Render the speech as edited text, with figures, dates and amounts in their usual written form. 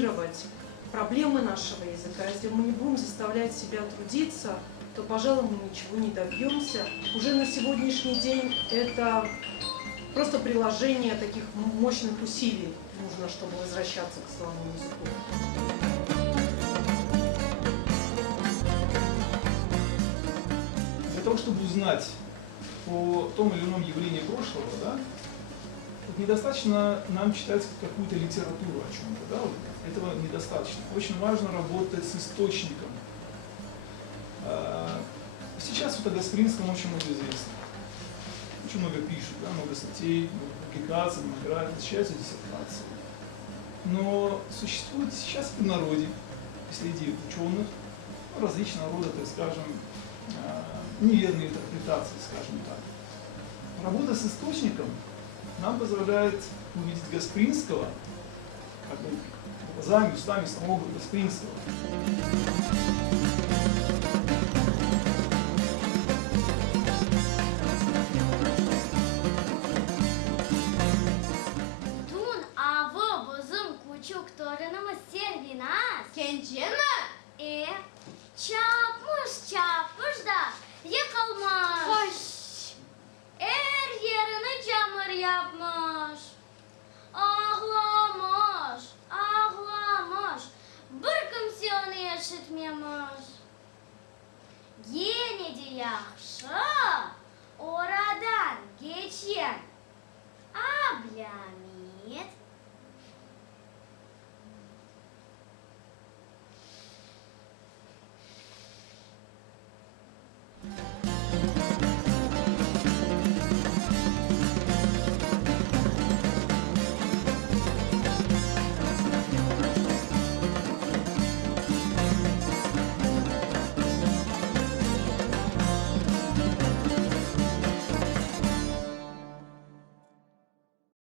анализировать проблемы нашего языка, если мы не будем заставлять себя трудиться, то, пожалуй, мы ничего не добьемся. Уже на сегодняшний день это просто приложение таких мощных усилий нужно, чтобы возвращаться к словному языку. Для того, чтобы узнать о том или ином явлении прошлого, да, вот недостаточно нам читать какую-то литературу о чем-то, да, вот этого недостаточно. Очень важно работать с источником. Сейчас вот о Гаспринском очень много известно. Очень много пишут, да, много статей, много публикаций, монографий, защищаются диссертации. Но существует сейчас в народе, среди ученых, различного рода, так скажем, неверные интерпретации, скажем так. Работа с источником нам позволяет увидеть Гаспринского как бы глазами, устами самого Гаспринского. Dun avobuzum küçük torunumuz Servinaz. Kendi mi? Çarpmış çarpmış.